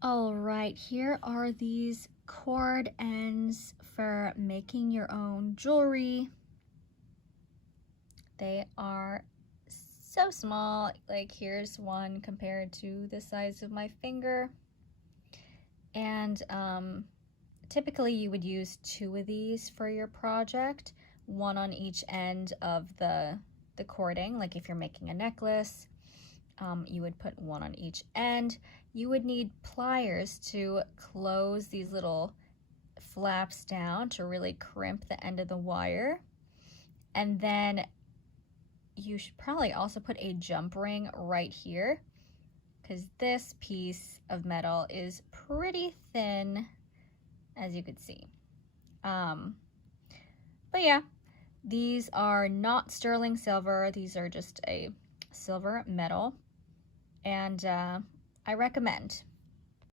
All right, here are these cord ends for making your own jewelry. They are so small, like here's one compared to the size of my finger. And typically you would use 2 of these for your project, one on each end of the cording. Like if you're making a necklace, you would put one on each end. You would need pliers to close these little flaps down to really crimp the end of the wire. And then you should probably also put a jump ring right here, because this piece of metal is pretty thin, as you could see. But yeah, these are not sterling silver. These are just a silver metal, and I recommend.